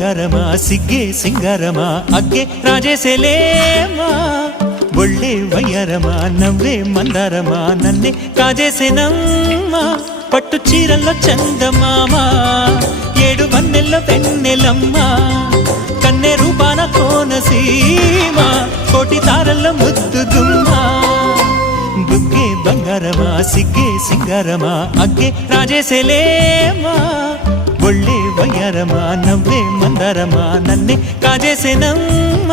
ಬಂಗಾರಮ ಸಿಗ್ಗೆ ಸಿಂಗಾರಮ ಅಗ್ಗೆ ರಾಜೇಸೆಲೇಮಾ ಒಳ್ಳೆ ವಯ್ಯಾರಮ ನವ್ವే మందారమ నన్నే కాజేసేనమ్మ పట్టు చీరల్లో చందమామ ఏడు వన్నెల్లో వెన్నెలమ్మ కన్నె రూపాన కోనసీమ కోటి తారల్లో ముద్దు దుమ్మ బుగ్గే బంగారమ సిగ్గే సింగారమ అగ్గే రాజేసెలేమా ಒಳ್ಳೆ ವಯ್ಯಾರಮ ನವ್ವే ಮಂದಾರಮ ನನ್ನೇ ಕಾಜೇಸೆನಮ್ಮ